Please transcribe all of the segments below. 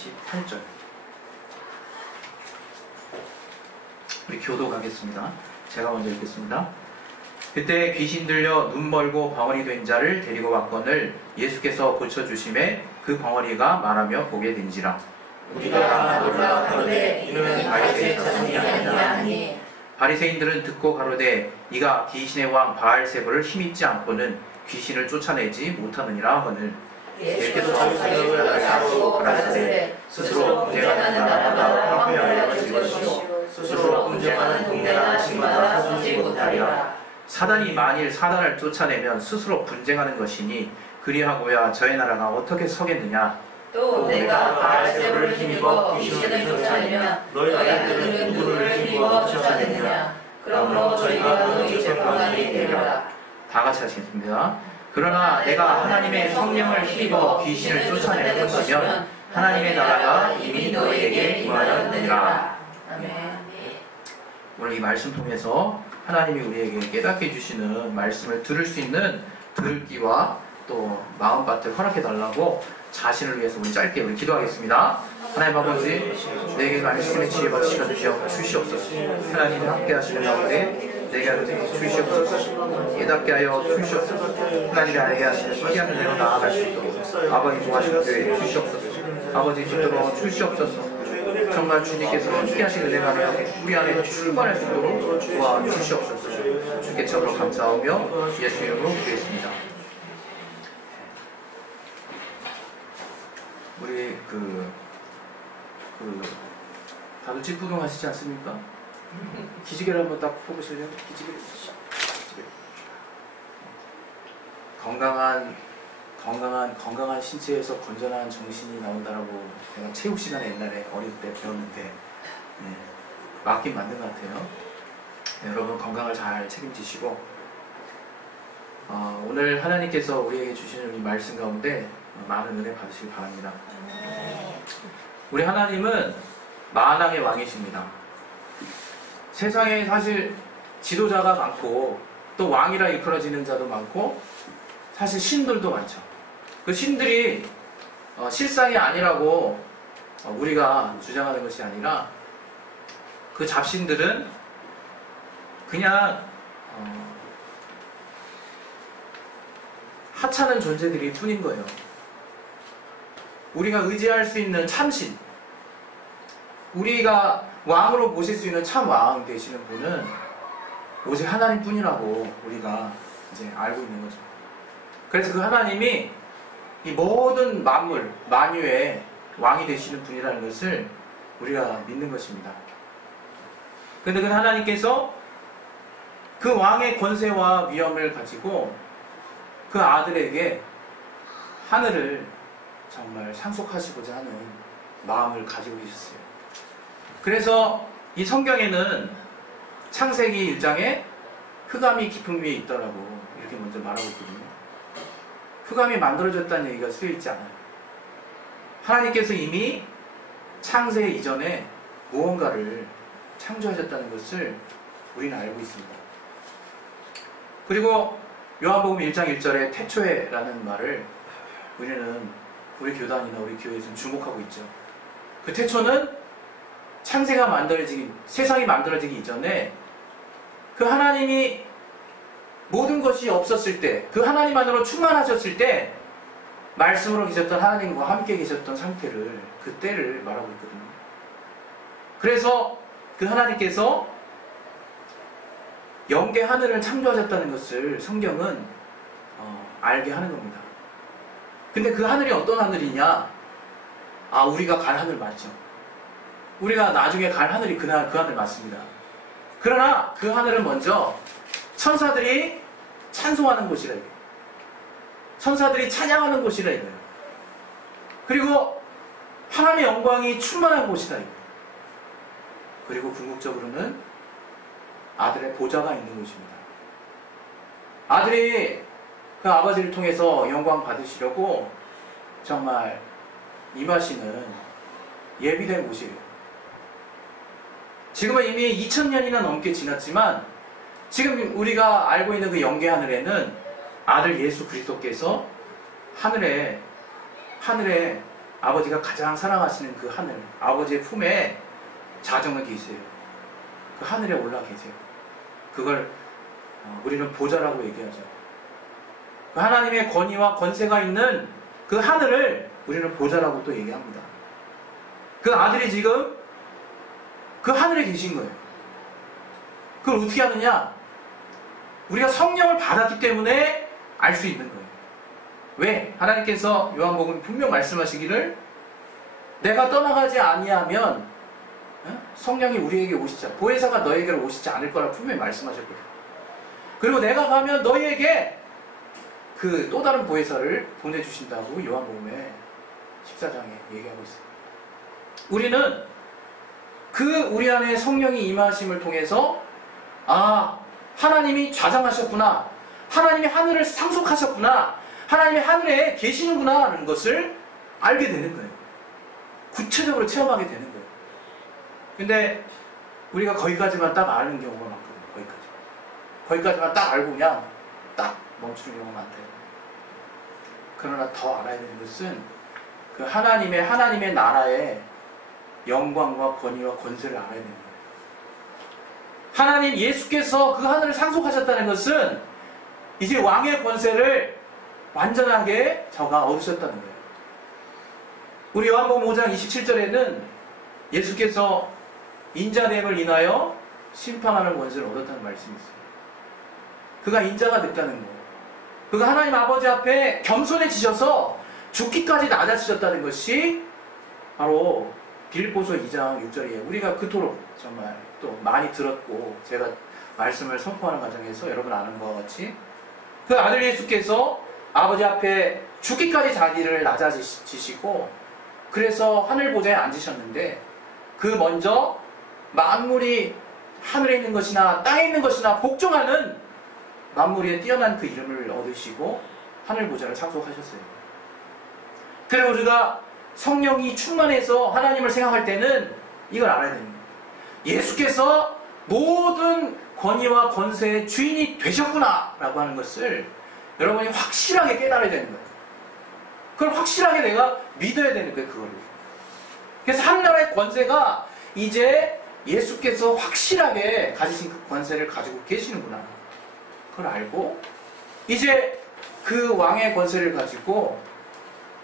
28절. 우리 교도 가겠습니다. 제가 먼저 읽겠습니다. 그때 귀신 들려 눈 멀고 벙어리 된 자를 데리고 왔거늘 예수께서 고쳐주심에 그 벙어리가 말하며 보게 된지라. 우리가 놀라 가로되 이는 바리새인 자손이 아니냐 하니 바리새인들은 듣고 가로되 이가 귀신의 왕 바알세불을 힘입지 않고는 귀신을 쫓아내지 못하느니라 하거늘 예수께서 자기를 알고 가라사대 스스로 분쟁하는 나라마다 화평하여 즐거시오 스스로 분쟁하는 동네나 집마다 서지 못하리라. 사단이 만일 사단을 쫓아내면 스스로 분쟁하는 것이니 그리하고야 저의 나라가 어떻게 서겠느냐. 또 내가 바알세불을 힘입어 귀신을 쫓아내면 너희들은 누구를 힘입어 쫓아내느냐. 그러므로 저희가 너희 재판관이 되리라. 다 같이 하시겠습니다. 그러나 내가 하나님의 성령을 힘입어 귀신을 쫓아내는 것이면 하나님의 나라가 이미 너희에게 임하였느니라. 아멘. 오늘 이 말씀 통해서 하나님이 우리에게 깨닫게 해주시는 말씀을 들을 수 있는 들기와 또 마음밭을 허락해 달라고 자신을 위해서 우리 짧게 우리 기도하겠습니다. 하나님 아버지, 내게 말씀의 지혜와 시간을 주시옵소서. 하나님이 함께 하시는 가운데 내게 주시옵소서. 깨닫게 하여 주시옵소서. 하나님이 알게 하시는 신기한 은혜로 나아갈 수 있도록 아버지 도와주시옵소서. 아버지 붙들어 주시옵소서. 정말 주님께서 함께 하신 은혜가 우리 안에 충만할 수 있도록 도와주시옵소서. 주께 참으로 감사하며 예수 이름으로 기도했습니다. 우리 다들 찌뿌둥 하시지 않습니까? 기지개를 한번 딱 뽑으실래요? 기지개. 건강한 신체에서 건전한 정신이 나온다라고 제가 체육 시간에 옛날에 어릴 때 배웠는데 맞긴 맞는 것 같아요. 여러분 건강을 잘 책임지시고 오늘 하나님께서 우리에게 주시는 이 말씀 가운데 많은 은혜 받으시기 바랍니다. 우리 하나님은 만왕의 왕이십니다. 세상에 사실 지도자가 많고 또 왕이라 이끌어지는 자도 많고 사실 신들도 많죠. 그 신들이 실상이 아니라고 우리가 주장하는 것이 아니라 그 잡신들은 그냥 하찮은 존재들이 뿐인 거예요. 우리가 의지할 수 있는 참신, 우리가 왕으로 모실 수 있는 참 왕 되시는 분은 오직 하나님 뿐이라고 우리가 이제 알고 있는 거죠. 그래서 그 하나님이 이 모든 만물, 만유의 왕이 되시는 분이라는 것을 우리가 믿는 것입니다. 그런데 그 하나님께서 그 왕의 권세와 위엄을 가지고 그 아들에게 하늘을 정말 상속하시고자 하는 마음을 가지고 계셨어요. 그래서 이 성경에는 창세기 1장에 흑암이 깊음 위에 있더라고 이렇게 먼저 말하고 있거든요. 흑암이 만들어졌다는 얘기가 쓰여있지 않아요. 하나님께서 이미 창세 이전에 무언가를 창조하셨다는 것을 우리는 알고 있습니다. 그리고 요한복음 1장 1절에 태초에라는 말을 우리는 우리 교단이나 우리 교회에서 주목하고 있죠. 그 태초는 창세가 만들어지기, 세상이 만들어지기 이전에 그 하나님이 모든 것이 없었을 때, 그 하나님 안으로 충만하셨을 때 말씀으로 계셨던 하나님과 함께 계셨던 상태를, 그 때를 말하고 있거든요. 그래서 그 하나님께서 영계 하늘을 창조하셨다는 것을 성경은 알게 하는 겁니다. 근데 그 하늘이 어떤 하늘이냐? 우리가 갈 하늘 맞죠. 우리가 나중에 갈 하늘이 그 하늘 맞습니다. 그러나 그 하늘은 먼저 천사들이 찬송하는 곳이라 이거예요. 천사들이 찬양하는 곳이라 이거예요. 그리고 하나님의 영광이 충만한 곳이다 이거예요. 그리고 궁극적으로는 아들의 보좌가 있는 곳입니다. 아들이 그 아버지를 통해서 영광 받으시려고 정말 임하시는 예비된 곳이에요. 지금은 이미 2000년이나 넘게 지났지만 지금 우리가 알고 있는 그 영계 하늘에는 아들 예수 그리스도께서 하늘에 아버지가 가장 사랑하시는 그 하늘, 아버지의 품에 자정을 계세요. 그 하늘에 올라 계세요. 그걸 우리는 보좌라고 얘기하죠. 그 하나님의 권위와 권세가 있는 그 하늘을 우리는 보좌라고 또 얘기합니다. 그 아들이 지금 그 하늘에 계신 거예요. 그걸 어떻게 하느냐? 우리가 성령을 받았기 때문에 알 수 있는 거예요. 왜? 하나님께서 요한복음 분명 말씀하시기를 내가 떠나가지 아니하면 성령이 우리에게 오시지, 보혜사가 너에게로 오시지 않을 거라 분명히 말씀하셨거든요. 그리고 내가 가면 너희에게 그 또 다른 보혜사를 보내주신다고 요한복음의 14장에 얘기하고 있어요. 우리는 그 우리 안에 성령이 임하심을 통해서 하나님이 좌장하셨구나, 하나님이 하늘을 상속하셨구나, 하나님이 하늘에 계시는구나 하는 것을 알게 되는 거예요. 구체적으로 체험하게 되는 거예요. 근데 우리가 거기까지만 딱 아는 경우가 많거든요. 거기까지만 딱 알고 그냥 딱 멈추는 경우가 많대요. 그러나 더 알아야 되는 것은 그 하나님의 나라의 영광과 권위와 권세를 알아야 되는 거예요. 하나님 예수께서 그 하늘을 상속하셨다는 것은 이제 왕의 권세를 완전하게 저가 얻으셨다는 거예요. 우리 요한복음 5장 27절에는 예수께서 인자됨을 인하여 심판하는 권세를 얻었다는 말씀이 있어요. 그가 인자가 됐다는 거예요. 그가 하나님 아버지 앞에 겸손해지셔서 죽기까지 낮아지셨다는 것이 바로 빌립보서 2장 6절이에요. 우리가 그토록 정말 또 많이 들었고 제가 말씀을 선포하는 과정에서 여러분 아는 것과 같이 그 아들 예수께서 아버지 앞에 죽기까지 자기를 낮아지시고 그래서 하늘 보좌에 앉으셨는데 그 먼저 만물이 하늘에 있는 것이나 땅에 있는 것이나 복종하는 만물 위에 뛰어난 그 이름을 얻으시고 하늘 보좌를 상속하셨어요. 그리고 우리가 성령이 충만해서 하나님을 생각할 때는 이걸 알아야 됩니다. 예수께서 모든 권위와 권세의 주인이 되셨구나 라고 하는 것을 여러분이 확실하게 깨달아야 되는 거예요. 그걸 확실하게 내가 믿어야 되는 거예요. 그거를. 그래서 하늘나라의 권세가 이제 예수께서 확실하게 가지신 그 권세를 가지고 계시는구나. 그걸 알고 이제 그 왕의 권세를 가지고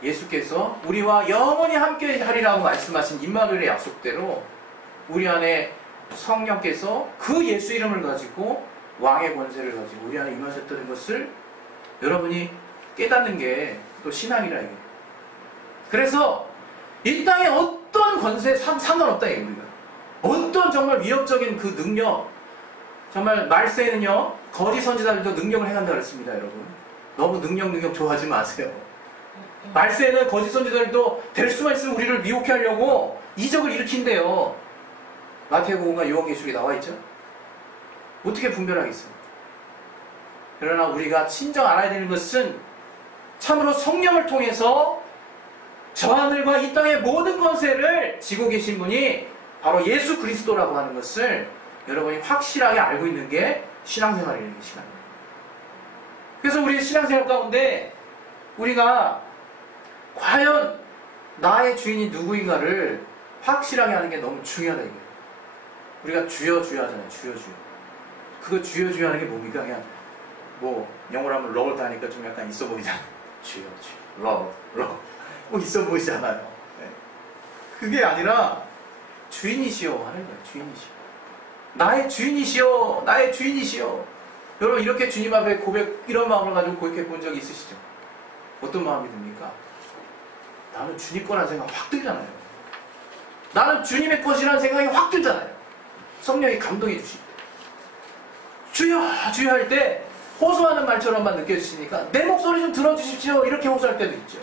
예수께서 우리와 영원히 함께 하리라고 말씀하신 임마누엘의 약속대로 우리 안에 성령께서 그 예수 이름을 가지고 왕의 권세를 가지고 우리 안에 임하셨다는 것을 여러분이 깨닫는 게 또 신앙이라 이게. 그래서 이 땅에 어떤 권세 상관없다 이게 우리가. 어떤 정말 위협적인 그 능력, 정말 말세에는요 거짓 선지자들도 능력을 행한다 그랬습니다. 여러분 너무 능력 좋아하지 마세요. 말세에는 거짓 선지자들도 될 수만 있으면 우리를 미혹해 하려고 이적을 일으킨대요. 마태복음과 요한계시록에 나와 있죠. 어떻게 분별하겠어요? 그러나 우리가 진정 알아야 되는 것은 참으로 성령을 통해서 저 하늘과 이 땅의 모든 권세를 지고 계신 분이 바로 예수 그리스도라고 하는 것을 여러분이 확실하게 알고 있는 게 신앙생활이라는 시간입니다. 그래서 우리의 신앙생활 가운데 우리가 과연 나의 주인이 누구인가를 확실하게 하는 게 너무 중요하다 이거예요. 우리가 주여 주여 하잖아요. 주여 주여. 그거 주여 주여 하는 게 뭡니까? 그냥 뭐 영어로 하면 러브 하니까 좀 약간 있어 보이잖아요. 주여 주여 러브 뭐 있어 보이잖아요. 네. 그게 아니라 주인이시여 하는 거예요. 주인이시여. 나의 주인이시여 나의 주인이시여. 여러분 이렇게 주님 앞에 이런 마음을 가지고 고백해 본 적이 있으시죠? 어떤 마음이 듭니까? 나는 주님 거라는 생각 확 들잖아요. 나는 주님의 것이라는 생각이 확 들잖아요. 성령이 감동해 주시고 주여 주여 할 때 호소하는 말처럼만 느껴지시니까 내 목소리 좀 들어주십시오 이렇게 호소할 때도 있죠.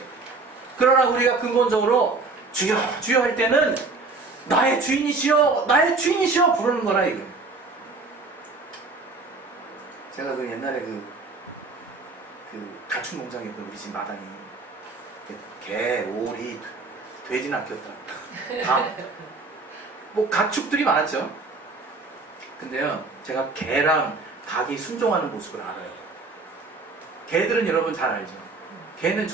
그러나 우리가 근본적으로 주여 주여 할 때는 나의 주인이시여 나의 주인이시여 부르는 거라 이거예요. 제가 그 옛날에 그 가축 농장에 있던 우리 집 마당이 개, 오리, 돼지는 안 키웠더라고요. 다 뭐 가축들이 많았죠. 근데요 제가 개랑 닭이 순종하는 모습을 알아요. 개들은 여러분 잘 알죠. 개는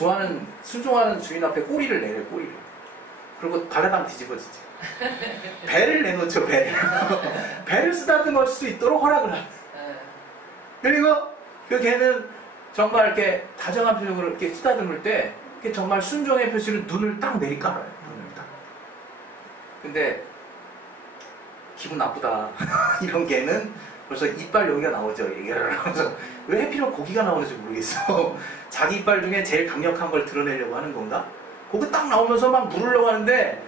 순종하는 주인 앞에 꼬리를 내려요. 꼬리를. 그리고 발라당 뒤집어지지. 배를 내놓죠, 배를. 배를 쓰다듬을 수 있도록 허락을 합니다. 그리고 그 개는 정말 이렇게 다정한 표정으로 이렇게 쓰다듬을 때 정말 순종의 표시로 눈을 딱 내리깔아요. 눈을 딱. 근데 기분 나쁘다. 이런 개는 벌써 이빨 여기가 나오죠. 얘기를 하면서 왜 하필이면 고기가 나오는지 모르겠어. 자기 이빨 중에 제일 강력한 걸 드러내려고 하는 건가? 그거 딱 나오면서 막 물으려고 하는데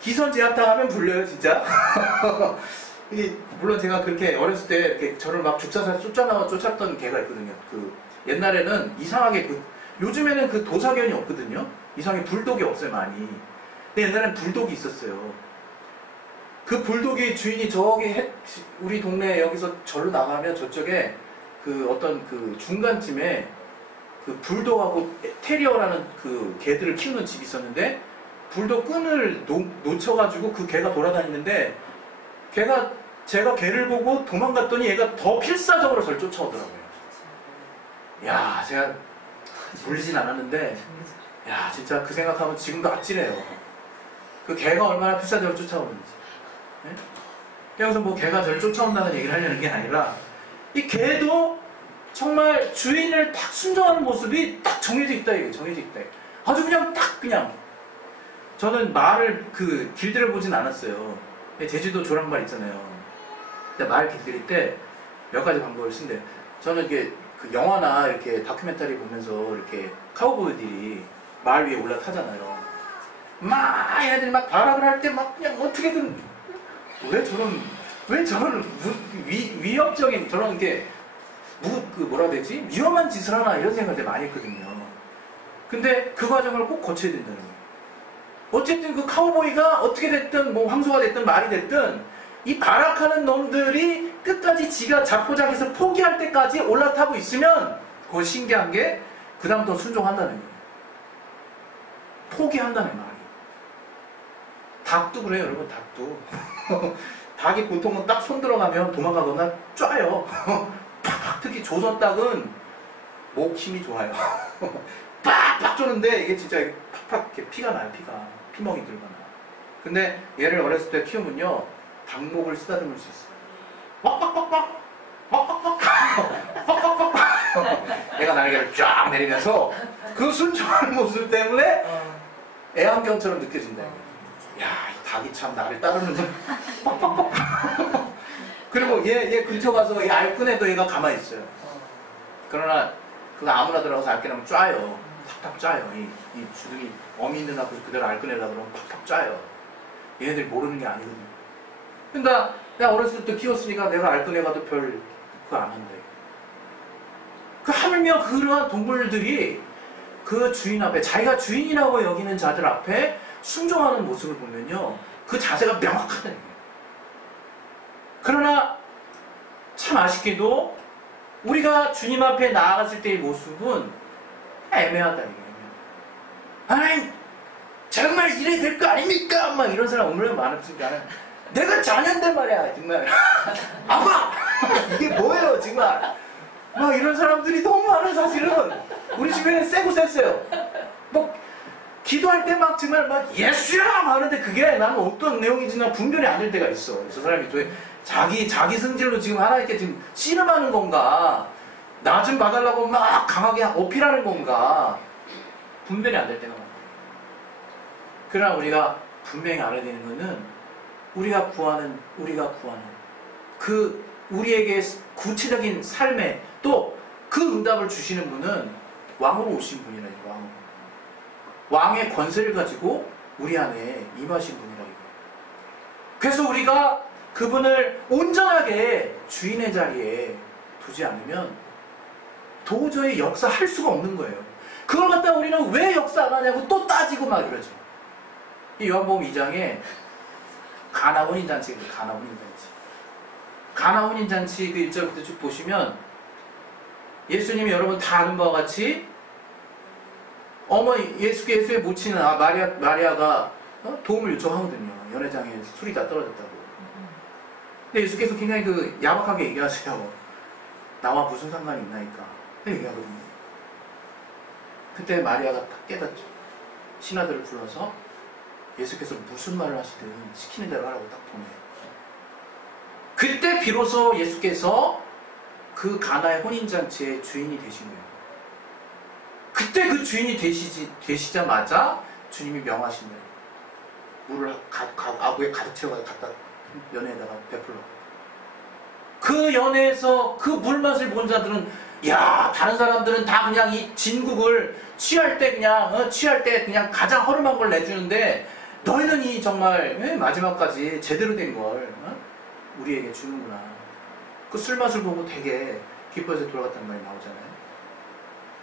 기선제압당하면 불려요, 진짜. 이게 물론 제가 그렇게 어렸을 때 이렇게 저를 막 죽사살 쫓았던 개가 있거든요. 그 옛날에는 이상하게 요즘에는 그 도사견이 없거든요. 이상하게 불독이 없어요, 많이. 근데 옛날에는 불독이 있었어요. 그 불독이 주인이 저기 우리 동네 여기서 절로 나가면 저쪽에 그 어떤 그 중간쯤에 그 불독하고 테리어라는 그 개들을 키우는 집이 있었는데 불독 끈을 놓쳐가지고 그 개가 돌아다니는데 제가 개를 보고 도망갔더니 얘가 더 필사적으로 저를 쫓아오더라고요. 야, 제가 물리진 않았는데 야, 진짜 그 생각하면 지금도 아찔해요. 그 개가 얼마나 필사적으로 쫓아오는지. 네? 여기서 뭐 개가 저를 쫓아온다는 얘기를 하려는 게 아니라 이 개도 정말 주인을 딱 순종하는 모습이 딱 정해져 있다 이게 정해져 있다. 아주 그냥 딱 그냥 저는 말을 그 길들여 보진 않았어요. 제주도 조랑말 있잖아요. 근데 말 길들일 때 몇 가지 방법을 쓴대. 저는 이게 그 영화나 이렇게 다큐멘터리 보면서 이렇게 카우보이들이 말 위에 올라타잖아요. 막 얘네들이 막 발악을 할 때 막 그냥 어떻게든 왜 저런 위협적인 저런 게 뭐라 해야 되지? 위험한 짓을 하나 이런 생각을 많이 했거든요. 근데 그 과정을 꼭 거쳐야 된다는 거예요. 어쨌든 그 카우보이가 어떻게 됐든 뭐 황소가 됐든 말이 됐든 이 발악하는 놈들이 끝까지 지가 자포자기해서 포기할 때까지 올라타고 있으면 그거 신기한 게 그 다음부터 순종한다는 거예요. 포기한다는 말이. 닭도 그래요, 여러분. 닭도. 닭이 보통은 딱 손 들어가면 도망가거나 쪄요. 특히 조선 닭은 목 힘이 좋아요. 팍팍 쪼는데 이게 진짜 팍팍 이렇게 피가 나요. 피멍이 들거나. 근데 얘를 어렸을 때 키우면요 닭목을 쓰다듬을 수 있어요. 빡빡빡빡 얘가 날개를 쫙 내리면서 그 순종하는 모습 때문에 애완견처럼 느껴진다. 야, 이 닭이 참 나를 따르는구나. 그리고 얘 근처 가서 이 알끈해도 얘가 가만히 있어요. 그러나 그거 아무나 들어가서 알끈하면 쫙요. 팍팍 쫙요. 이 주둥이 어미 있는 앞에서 그대로 알끈하려고 그러면 팍팍 쫙요. 얘네들이 모르는 게 아니거든요. 그러니까 내가 어렸을 때 키웠으니까 내가 알끈해가도 별 그거 안 한대. 그 하물며 그러한 동물들이 그 주인 앞에 자기가 주인이라고 여기는 자들 앞에 순종하는 모습을 보면요 그 자세가 명확하다는 거예요. 그러나 참 아쉽게도 우리가 주님 앞에 나아갔을 때의 모습은 애매하다 이게. 하나님 정말 이래 될 거 아닙니까? 막 이런 사람 오늘 많았으니까 내가 자녀인데 말이야 정말 아빠 이게 뭐예요 정말 막 이런 사람들이 너무 많은 사실은 우리 주변에 세고 셌어요. 뭐 기도할 때 막 정말 막 예수야 막 하는데 그게 나는 어떤 내용인지 난 분별이 안 될 때가 있어. 저 사람이 왜 자기 승질로 지금 하나님께 지금 씨름하는 건가 나 좀 봐달라고 막 강하게 어필하는 건가 분별이 안 될 때가 많아요. 그러나 우리가 분명히 알아야 되는 것은 우리가 구하는 그 우리에게 구체적인 삶에 또 그 응답을 주시는 분은 왕으로 오신 분이라 이거 왕의 권세를 가지고 우리 안에 임하신 분이라 이거. 그래서 우리가 그분을 온전하게 주인의 자리에 두지 않으면 도저히 역사할 수가 없는 거예요. 그걸 갖다 우리는 왜 역사 안 하냐고 또 따지고 막 이러죠. 이 요한복음 2장에 가나혼인 잔치입니다. 가나혼인 잔치 그 1절부터 쭉 보시면 예수님이 여러분 다 아는 바와 같이 어머니 예수의 모친은 마리아가 도움을 요청하거든요. 연회장에 술이 다 떨어졌다고. 근데 예수께서 굉장히 그 야박하게 얘기하세요. 나와 무슨 상관이 있나이까 얘기하거든요. 그때 마리아가 딱 깨닫죠. 신하들을 불러서 예수께서 무슨 말을 하시든 시키는 대로 하라고 딱 보내요. 그때 비로소 예수께서 그 가나의 혼인잔치의 주인이 되신 거예요. 그때 그 주인이 되시자마자 주님이 명하신 거예요. 물을 아구에 가득 채워서 갖다 연회에다가 베풀러. 그 연회에서 그 물맛을 본 자들은, 야, 다른 사람들은 다 그냥 이 진국을 취할 때 그냥 가장 허름한 걸 내주는데 너희는 이 정말 마지막까지 제대로 된 걸 우리에게 주는구나. 그 술맛을 보고 되게 기뻐해서 돌아갔다는 말이 나오잖아요.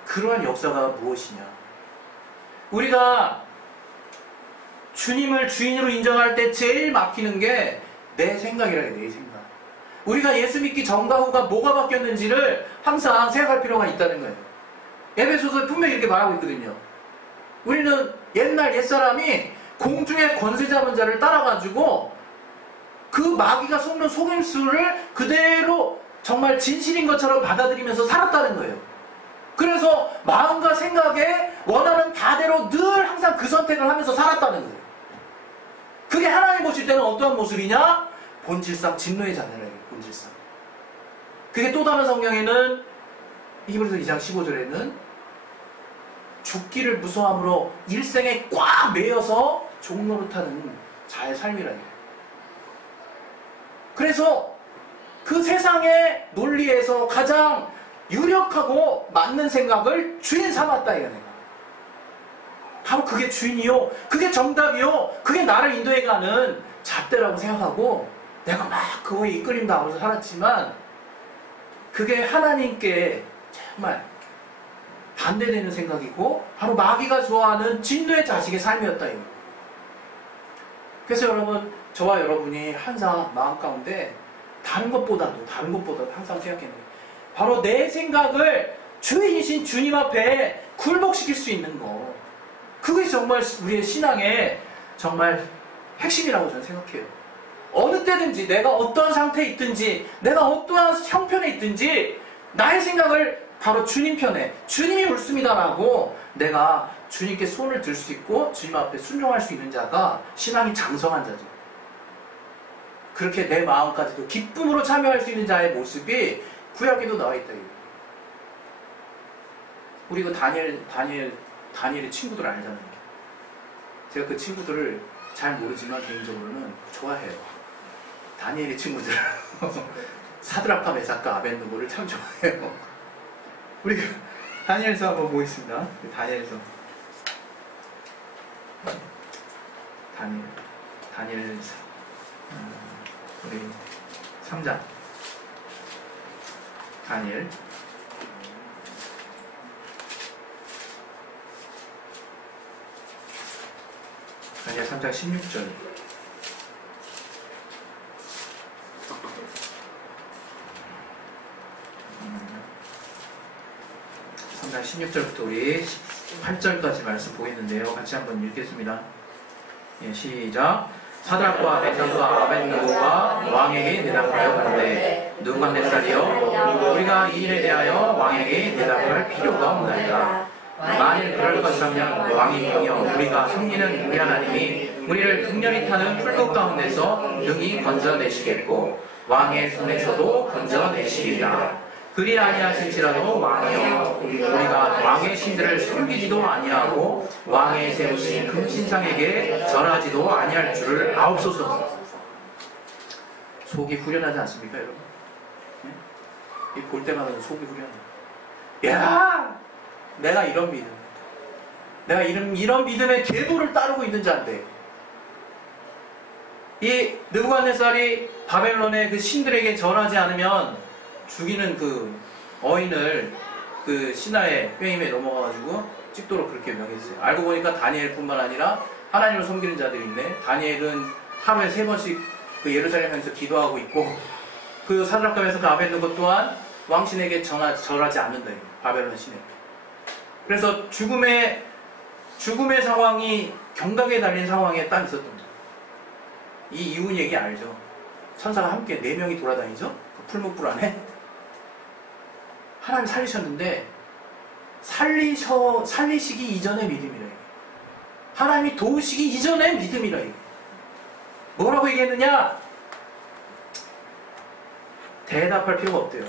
그러한 역사가 무엇이냐? 우리가 주님을 주인으로 인정할 때 제일 막히는 게 내 생각이라 해요. 내 생각. 우리가 예수 믿기 전과 후가 뭐가 바뀌었는지를 항상 생각할 필요가 있다는 거예요. 에베소서에 분명히 이렇게 말하고 있거든요. 우리는 옛사람이 공중의 권세 잡은 자를 따라가지고 그 마귀가 속는 속임수를 그대로 정말 진실인 것처럼 받아들이면서 살았다는 거예요. 그래서 마음과 생각에 원하는 바대로 늘 항상 그 선택을 하면서 살았다는 거예요. 그게 하나님 보실 때는 어떠한 모습이냐? 본질상 진노의 자녀라요. 본질상. 그게 또 다른 성경에는 히브리서 2장 15절에는 죽기를 무서함으로 일생에 꽉 매여서 종노릇하는 자의 삶이라요. 그래서 그 세상의 논리에서 가장 유력하고 맞는 생각을 주인 삼았다 이거 내가. 바로 그게 주인이요, 그게 정답이요, 그게 나를 인도해가는 잣대라고 생각하고 내가 막 그거에 이끌림 당하면서 살았지만 그게 하나님께 정말 반대되는 생각이고 바로 마귀가 좋아하는 진노의 자식의 삶이었다 이거. 그래서 여러분, 저와 여러분이 항상 마음 가운데 다른 것보다도 항상 생각해야 돼요. 바로 내 생각을 주인이신 주님 앞에 굴복시킬 수 있는 거. 그게 정말 우리의 신앙의 정말 핵심이라고 저는 생각해요. 어느 때든지 내가 어떠한 상태에 있든지 내가 어떠한 형편에 있든지 나의 생각을 바로 주님 편에, 주님이 옳습니다라고 내가 주님께 손을 들 수 있고 주님 앞에 순종할 수 있는 자가 신앙이 장성한 자죠. 그렇게 내 마음까지도 기쁨으로 참여할 수 있는 자의 모습이 구약에도 나와 있다. 우리 그 다니엘의 친구들 알잖아요. 제가 그 친구들을 잘 모르지만 개인적으로는 좋아해요. 다니엘의 친구들. 사드락과 메삭과 아벳느고를 참 좋아해요. 우리 다니엘서 한번 보겠습니다. 다니엘서. 다니엘서. 우리 3장. 다니엘 3장 16절. 3장 16절부터 우리 18절까지 말씀 보겠는데요. 같이 한번 읽겠습니다. 예, 시작. 사드락과 메삭과 아벳느고가 왕에게 대답하여 가로되 느부갓네살이여, 우리가 이 일에 대하여 왕에게 대답할 필요가 없나이다. 만일 그럴 것이라면 왕이여, 우리가 섬기는 우리 하나님이 우리를 극렬히 타는 풀무 가운데서 능히 건져내시겠고 왕의 손에서도 건져내시리라. 그리 아니하실지라도 왕이여, 우리가 왕의 신들을 섬기지도 아니하고 왕의 세우신 금신상에게 절하지도 아니할 줄을 아옵소서. 속이 후련하지 않습니까, 여러분? 네? 볼 때마다 속이 후련해요. 야, 내가 이런 믿음, 내가 이런 믿음의 계보를 따르고 있는 자인데, 이 느부갓네살이 바벨론의 그 신들에게 절하지 않으면 죽이는 그 어인을 그 신하의 꾀임에 넘어가가지고 찍도록 그렇게 명했어요. 알고 보니까 다니엘뿐만 아니라 하나님을 섬기는 자들인데, 다니엘은 하루에 3번씩 그 예루살렘에서 기도하고 있고, 그 사드락과 메삭 아벳느고 또한 왕신에게 절하지 않는다. 바벨론 신에게. 그래서 죽음의 상황이 경각에 달린 상황에 딱 있었던 거예요. 이 이혼 얘기 알죠? 천사가 함께 4명이 돌아다니죠? 그 풀무불 안에. 하나님 살리셨는데 살리시기 이전의 믿음이래요. 하나님이 도우시기 이전의 믿음이라. 뭐라고 얘기했느냐? 대답할 필요가 없대요.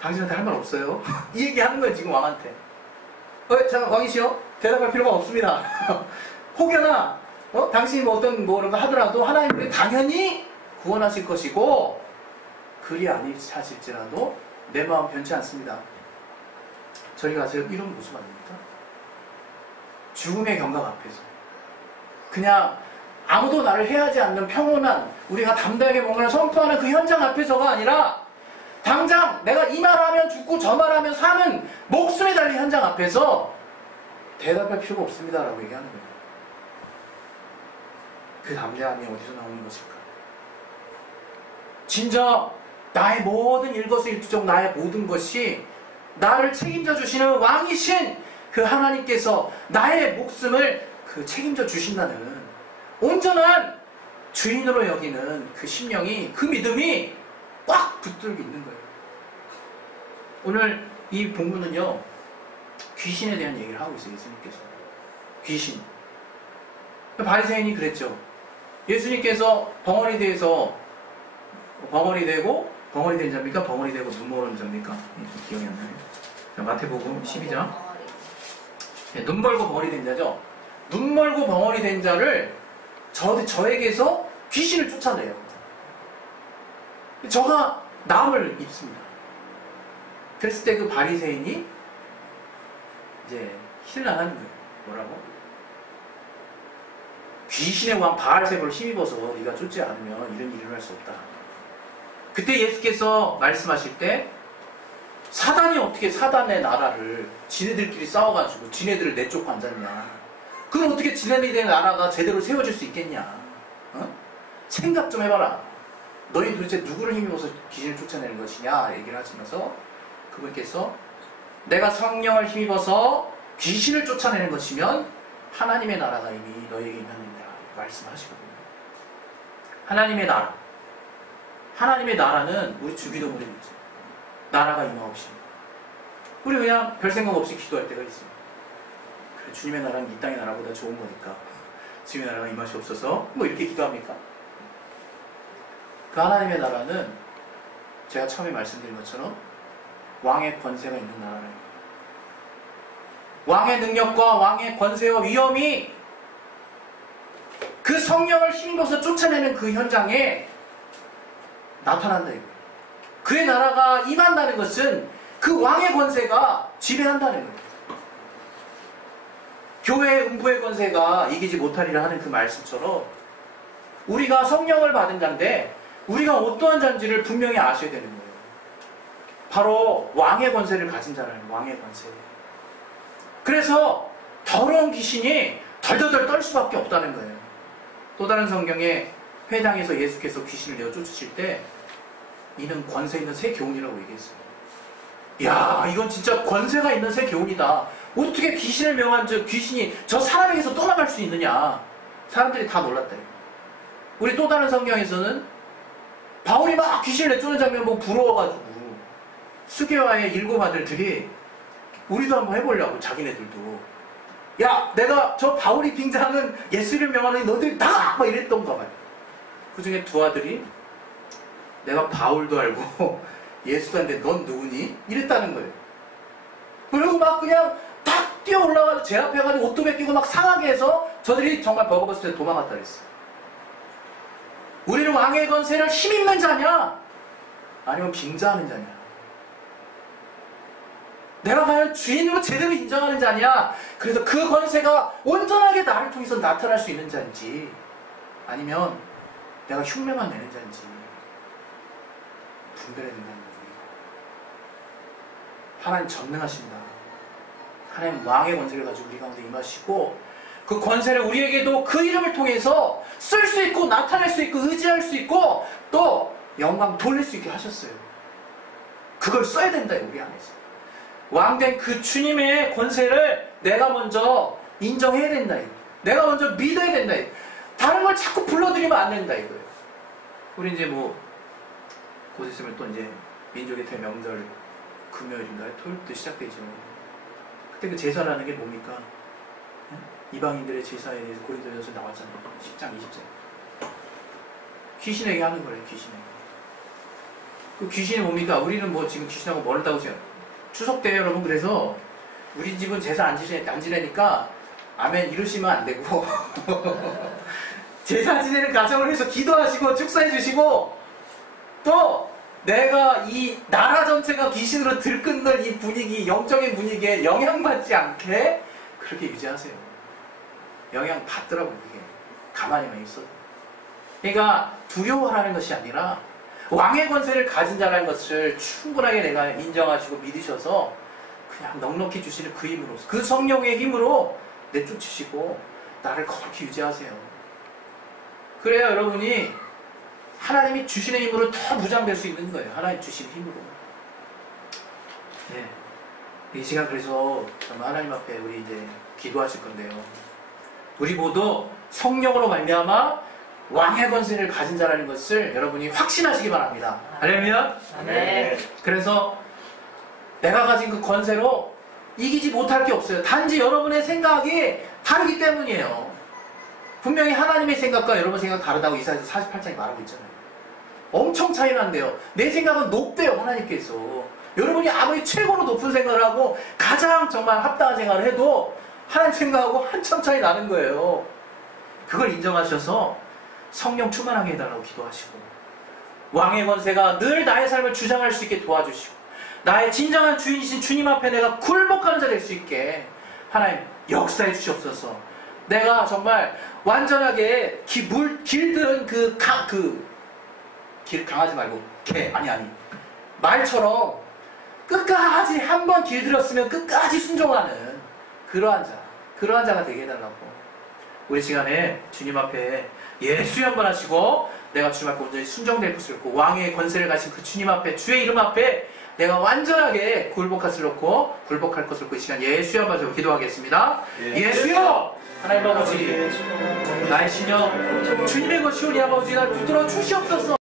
당신한테 할 말 없어요? 이 얘기 하는 거예요, 지금 왕한테. 잠깐, 왕이시여? 대답할 필요가 없습니다. 혹여나, 당신이 뭐 어떤 그런 거 하더라도 하나님은 당연히 구원하실 것이고, 그리 아니하실지라도 내 마음 변치 않습니다. 저희가 지금 이런 모습 아닙니까? 죽음의 경각 앞에서. 그냥 아무도 나를 해하지 않는 평온한, 우리가 담대하게 뭔가를 선포하는 그 현장 앞에서가 아니라, 당장 내가 이 말하면 죽고 저 말하면 사는 목숨이 달린 현장 앞에서 대답할 필요가 없습니다라고 얘기하는 거예요. 그 담대함이 어디서 나오는 것일까? 진정 나의 모든 일거수일투족, 나의 모든 것이 나를 책임져 주시는 왕이신 그 하나님께서 나의 목숨을 책임져 주신다는 온전한 주인으로 여기는 그 심령이, 그 믿음이 꽉 붙들고 있는 거예요. 오늘 이 본문은요, 귀신에 대한 얘기를 하고 있어요. 예수님께서. 귀신. 바리새인이 그랬죠. 예수님께서 벙어리 대해서, 벙어리 되고, 벙어리 된 자입니까? 벙어리 되고 눈 멀은 자입니까? 기억이 안 나요. 자, 마태복음 12장. 네, 눈 멀고 벙어리 된 자죠. 눈 멀고 벙어리 된 자를 저에게서 귀신을 쫓아내요. 저가 나음을 입습니다. 그랬을 때 그 바리새인이 이제 신랑하는 거예요. 뭐라고? 귀신의 왕 바알세불을 힘입어서 네가 쫓지 않으면 이런 일을 할 수 없다. 그때 예수께서 말씀하실 때 사단이 어떻게 사단의 나라를 지네들끼리 싸워가지고 지네들을 내쫓고 앉았냐. 그럼 어떻게 지네들의 나라가 제대로 세워질 수 있겠냐. 생각 좀 해봐라. 너희 도대체 누구를 힘입어서 귀신을 쫓아내는 것이냐 얘기를 하시면서 그분께서 내가 성령을 힘입어서 귀신을 쫓아내는 것이면 하나님의 나라가 이미 너희에게 임하는다 말씀하시거든요. 하나님의 나라. 하나님의 나라는 우리 주기도문에 있죠. 나라가 임하옵시며. 우리 그냥 별 생각 없이 기도할 때가 있습니다. 그래, 주님의 나라는 이 땅의 나라보다 좋은 거니까 주님의 나라가 임하시옵소서 뭐 이렇게 기도합니까? 그 하나님의 나라는 제가 처음에 말씀드린 것처럼 왕의 권세가 있는 나라예요. 왕의 능력과 왕의 권세와 위엄이 그 성령을 힘입어서 쫓아내는 그 현장에 나타난다 이거예요. 그의 나라가 임한다는 것은 그 왕의 권세가 지배한다는 거예요. 교회의 음부의 권세가 이기지 못하리라 하는 그 말씀처럼 우리가 성령을 받은 자인데 우리가 어떠한 자인지를 분명히 아셔야 되는 거예요. 바로 왕의 권세를 가진 자라는 왕의 권세. 그래서 더러운 귀신이 덜덜덜 떨 수밖에 없다는 거예요. 또 다른 성경에 회당에서 예수께서 귀신을 내어 쫓으실 때 이는 권세 있는 새 교훈이라고 얘기했어요. 이야, 이건 진짜 권세가 있는 새 교훈이다. 어떻게 귀신을 명한 귀신이 저 사람에게서 떠나갈 수 있느냐. 사람들이 다 놀랐다. 우리 또 다른 성경에서는 바울이 막 귀신을 내쫓는 장면 보고 부러워가지고 수개와의 7 아들들이 우리도 한번 해보려고 자기네들도 야 내가 저 바울이 빙자하는 예수를 명하는 너희들 다! 막 이랬던가 봐요. 그 중에 2 아들이 내가 바울도 알고 예수도 하는데 넌 누구니? 이랬다는 거예요. 그리고 막 그냥 탁 뛰어 올라가서 제 앞에 가지고 옷도 벗기고 막 상하게 해서 저들이 정말 버거웠을 때 도망갔다 그랬어요. 우리는 왕의 권세를 힘입는 자냐? 아니면 빙자하는 자냐? 내가 과연 주인으로 제대로 인정하는 자냐? 그래서 그 권세가 온전하게 나를 통해서 나타날 수 있는 자인지 아니면 내가 흉내만 내는 자인지 분별해야 된다는 거예요. 하나님 전능하십니다. 하나님 왕의 권세를 가지고 우리 가운데 임하시고 그 권세를 우리에게도 그 이름을 통해서 쓸 수 있고 나타낼 수 있고 의지할 수 있고 또 영광 돌릴 수 있게 하셨어요. 그걸 써야 된다 우리 안에서. 왕된 그 주님의 권세를 내가 먼저 인정해야 된다. 내가 먼저 믿어야 된다. 다른 걸 자꾸 불러들이면 안 된다 이거예요. 우리 이제 뭐 곧 있으면 또 이제 민족의 대명절 금요일인가요? 토요일부터 시작되죠. 그때 그 제사라는 게 뭡니까? 이방인들의 제사에 대해서 고린도전서 나왔잖아요. 10장 20절. 귀신에게 하는 거래요. 귀신에게. 그 귀신이 뭡니까? 우리는 뭐 지금 귀신하고 멀다고 추석 때 여러분 그래서 우리 집은 제사 안 지내니까 아멘 이러시면 안 되고 제사 지내는 가정을 해서 기도하시고 축사해 주시고 또 내가 이 나라 전체가 귀신으로 들끓는 이 분위기, 영적인 분위기에 영향받지 않게 그렇게 유지하세요. 영향 받더라고요. 이게 가만히만 있어도. 그러니까 두려워하는 것이 아니라 왕의 권세를 가진 자라는 것을 충분하게 내가 인정하시고 믿으셔서 그냥 넉넉히 주시는 그 힘으로, 그 성령의 힘으로 내쫓으시고 나를 거룩히 유지하세요. 그래야 여러분이 하나님이 주시는 힘으로 더 무장될 수 있는 거예요. 하나님 주시는 힘으로. 네. 이 시간 그래서 정말 하나님 앞에 우리 이제 기도하실 건데요. 우리 모두 성령으로 말미암아 왕의 권세를 가진 자라는 것을 여러분이 확신하시기 바랍니다. 할렐루야. 네. 그래서 내가 가진 그 권세로 이기지 못할 게 없어요. 단지 여러분의 생각이 다르기 때문이에요. 분명히 하나님의 생각과 여러분 생각 다르다고 이사야서 48장에 말하고 있잖아요. 엄청 차이 난대요. 내 생각은 높대요. 하나님께서. 여러분이 아무리 최고로 높은 생각을 하고 가장 정말 합당한 생각을 해도 하나님 생각하고 한참 차이 나는 거예요. 그걸 인정하셔서 성령 충만하게 해달라고 기도하시고 왕의 권세가 늘 나의 삶을 주장할 수 있게 도와주시고 나의 진정한 주인이신 주님 앞에 내가 굴복하는 자 될 수 있게 하나님 역사해 주시옵소서. 내가 정말 완전하게 길들은 길 강하지 말고 말처럼 끝까지 한 번 길들였으면 끝까지 순종하는 그러한 자가 되게 해달라고 우리 시간에 주님 앞에 예수의 한번 하시고 내가 주님 앞에 온전히 순종될 것을 놓고 왕의 권세를 가신 그 주님 앞에 주의 이름 앞에 내가 완전하게 굴복할 것을 놓고 이 시간 예수의 한번 하시고 기도하겠습니다. 예수여 하나님 아버지 나의 신령 주님의 것이오니 아버지 날 붙들어 주시옵소서.